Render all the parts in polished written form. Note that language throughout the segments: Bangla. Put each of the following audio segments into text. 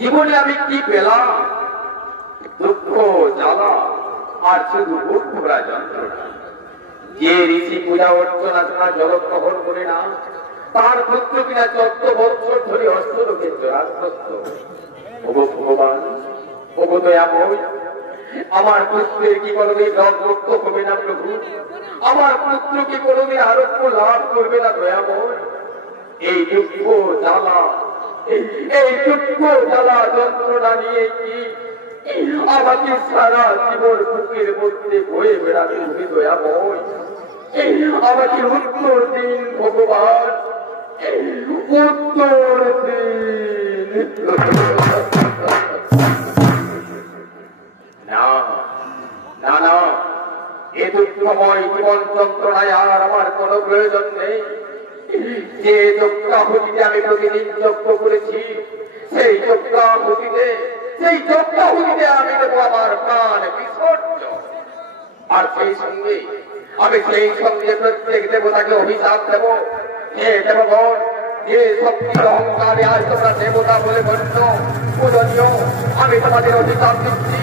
জীবনে আমি কি পেলাম? দুঃখ, জ্বালা আর শুধু বুক ভরা যন্ত্রণা। যে ঋষি পূজা অর্চনা ছাড়া জগৎ গ্রহণ করে না, তার পুত্র কিনা 14 বছর ধরে অষ্টলোকে জোড়াগ্রস্ত। ওগো ভগবান, ওগো দয়াময়, আমার পুত্রের কি কোনোদিন রোগমুক্ত হবে না প্রভু? আমার পুত্র কি কোনোদিন আরোগ্য লাভ করবে না দয়াময়? এই দুঃখ জ্বালা, এই দুঃখ জ্বালা যন্ত্রণা নিয়ে কি আমাকে সারা জীবন বুকের মধ্যে বয়ে বেড়াতে হবে দয়াময়? আমাকে উত্তর দিন ভগবান, উত্তর দিন। না না না, এ দুঃখময় জীবন যন্ত্রণায় আর আমার কোনো প্রয়োজন নেই। যে যজ্ঞাহুতিতে আমি প্রতিদিন যজ্ঞ করেছি, সেই যজ্ঞাহুতিতে আমি দেবো আমার প্রাণ বিসর্জন। আর সেই সঙ্গে প্রত্যেক দেবতাকে অভিশাপ দেব। হে দেবগণ, যে শক্তির অহংকারে আজ তোমরা দেবতা বলে গণ্য পূজনীয়, আমি তোমাদের অধিকার দিচ্ছি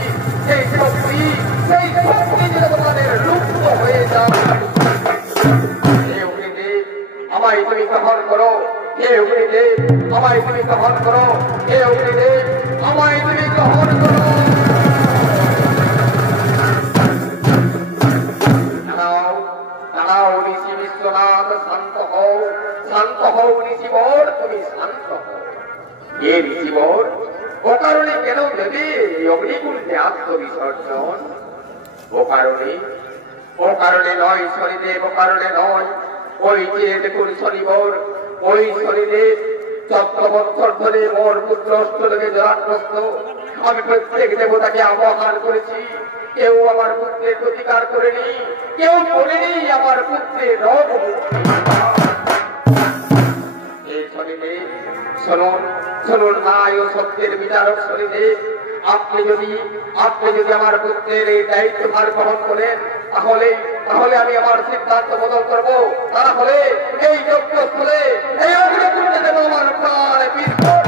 সেই শক্তি যেন তোমাদের লুপ্ত হয়ে যায়। আমায় তুমি গ্রহণ করো, হে অগ্নিদেব, আমায় তুমি গ্রহণ করো, হে অগ্নিদেব, আমায় তুমি গ্রহণ করো। দাঁড়াও ঋষি বিশ্বনাথ, শান্ত হও, শান্ত হও ঋষিবর, তুমি শান্ত হও। এ ঋষিবর, ও কারণে কেন দেবে অগ্নিকুণ্ডে আত্মবিসর্জন? ও কারণে নয় শনিদেব, ও কারণে নয়। ওই যে দেখুন শনিবর, ওই শনিদেব 14 বছর ধরে মোর পুত্র অষ্টলোকে জোড়াগ্রস্ত। আমি প্রত্যেক দেবতাকে আহ্বান করেছি, কেউ আমার পুত্রের প্রতিকার করেনি, কেউ বলেনি আমার পুত্রের রোগ মুক্তি। এই শনিদেব, শুনুন শুনুন, নাই ও সত্যের বিচারক শনিদেব, আপনি যদি আমার পুত্রের এই দায়িত্বভার গ্রহণ করেন তাহলে আমি আমার সিদ্ধান্ত বদল করবো। তাহলে এই যজ্ঞস্থলে এই অগ্নিকুণ্ডে দেব আমার প্রাণ বিসর্জন।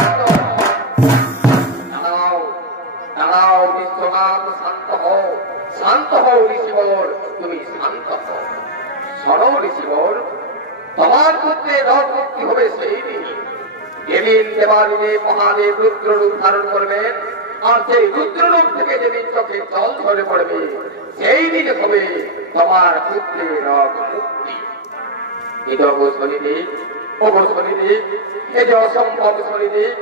দাঁড়াও বিশ্বনাথ, শান্ত হও ঋষিবর, তুমি শান্ত হও। শোনো ঋষিবর, তোমার পুত্রের রথ মুক্তি হবে সেই দিন যেদিন দেবাদিদেব মহাদেব রুদ্ররূপ ধারণ করবেন, আর সেই রুদ্ররূপ থেকে যেদিন চোখে জল ঝরে পড়বে সেই দিন হবে তোমার পুত্রের রথ মুক্তি। শনিদেব, এই যে অসম্ভব শনিদেব,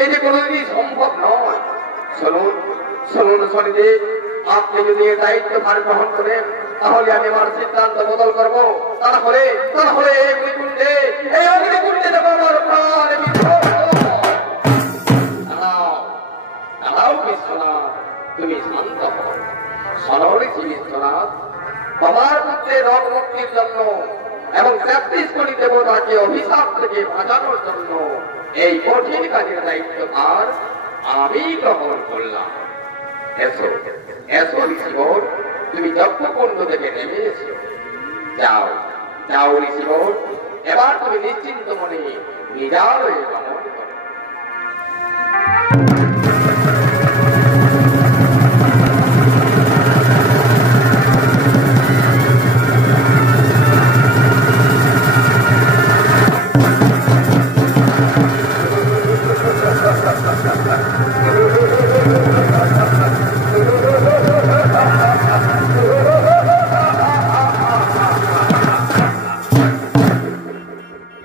এই যে কোনোদিনই সম্ভব নয়। শুনুন শনিদেব, আপনি যদি এই দায়িত্ব ভার গ্রহণ করেন তাহলে আমি আমার সিদ্ধান্ত বদল করবো। তাহলে এই অগ্নিকুণ্ডে দেব আমার প্রাণ বিসর্জন। দাঁড়াও বিশ্বনাথ, তুমি শান্ত হও। শোনো ঋষি বিশ্বনাথ, তোমার পুত্রের রথ মুক্তির জন্য এবং 33 কোটি দেবতাকে অভিশাপ থেকে বাঁচানোর জন্য এই কঠিন কাজের দায়িত্ব ভার আমি গ্রহণ করলাম। এসো ঋষিবর, তুমি যজ্ঞকুণ্ড থেকে নেমে এসো। যাও ঋষিবর, এবার তুমি নিশ্চিন্ত মনে নিজালয়ে গমন করো।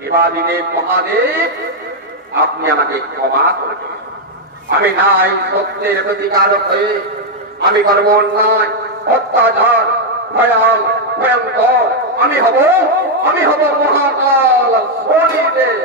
দেবাদিদেব মহাদেব, আপনি আমাকে ক্ষমা করবেন। আমি নাই সত্যের প্রতিকারক হয়ে আমি করব অন্যায়, অত্যাচার, ভয়ঙ্কর। আমি হব মহাকাল শনিদেব।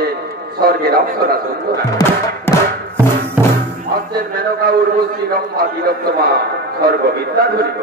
আছে স্বর্গের অপ্সরা সুন্দরা অস্ত্রের মেনকা উর্বশী রম্ভা তিলোত্তমা সর্ববিদ্যা ধরিব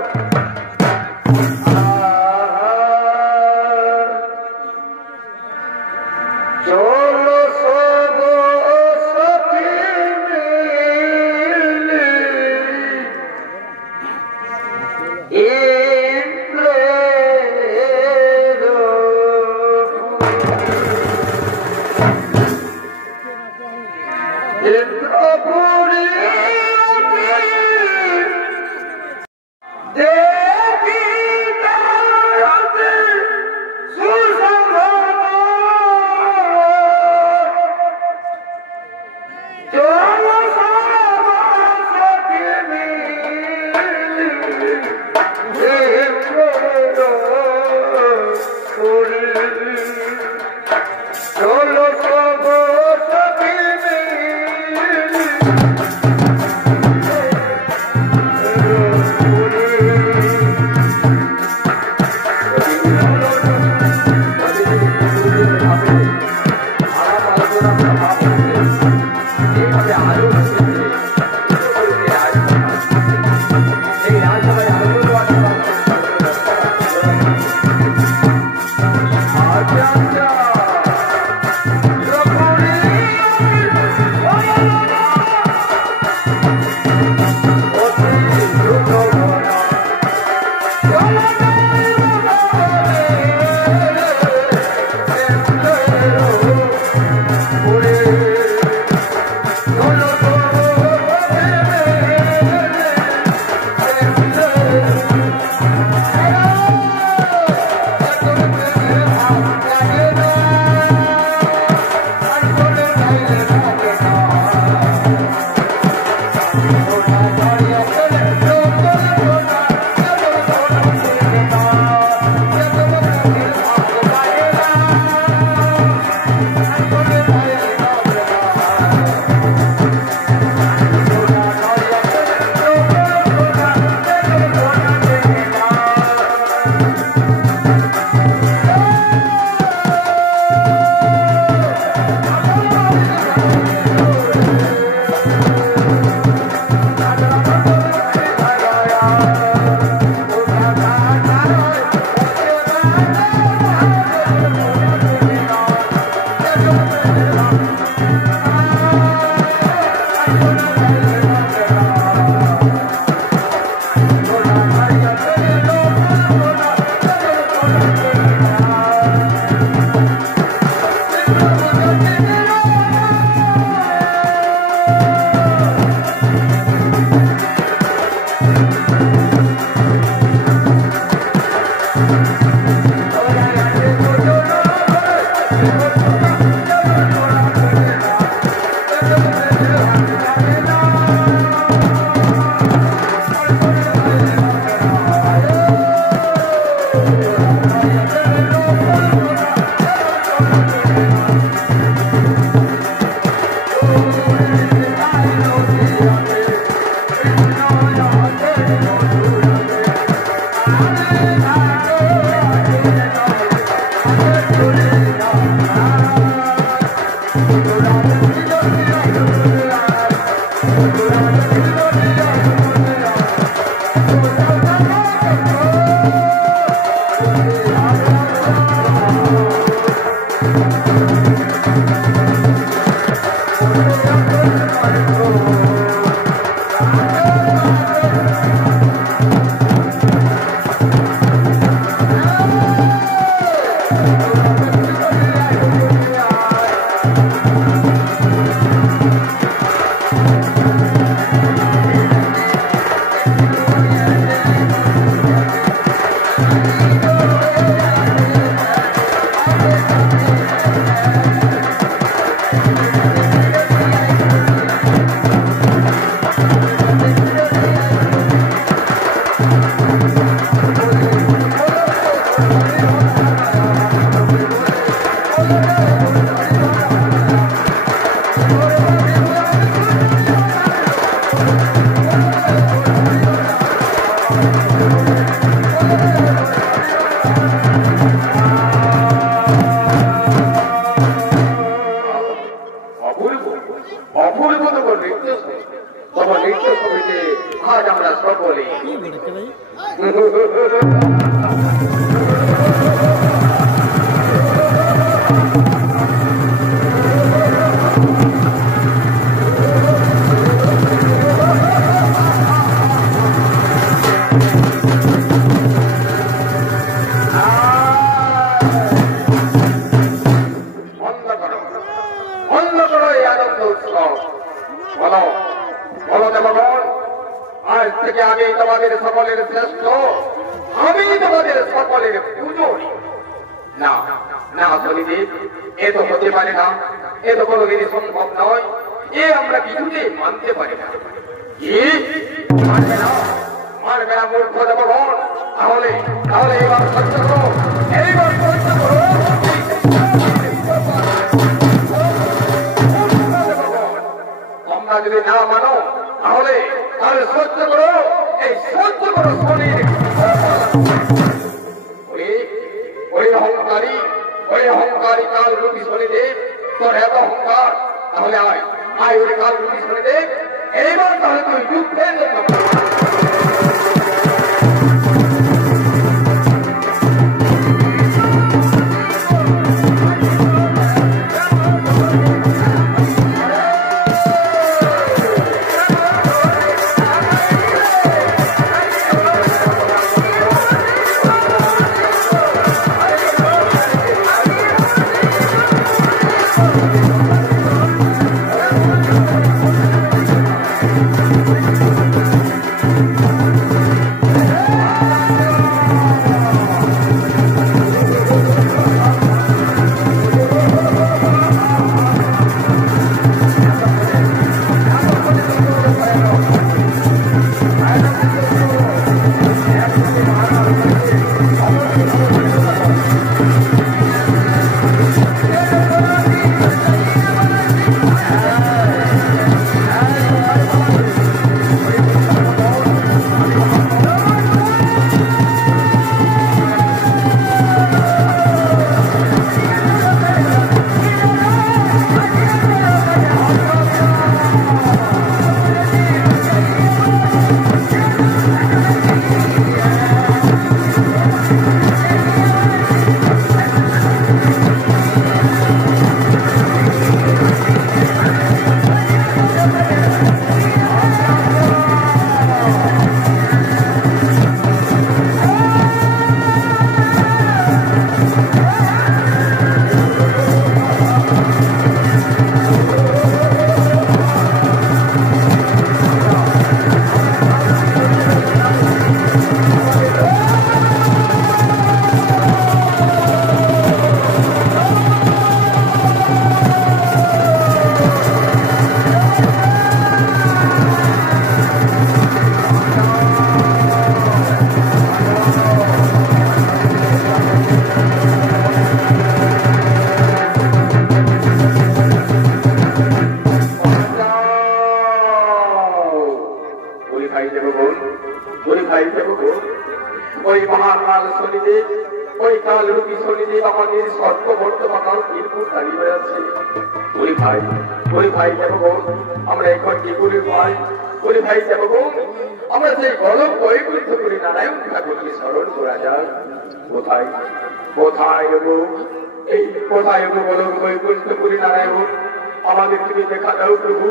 আমাদের তুমি দেখা দাও প্রভু,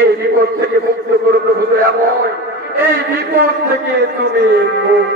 এই বিপদ থেকে মুক্ত করো প্রভু দয়াময়, এই বিপদ থেকে তুমি মুক্ত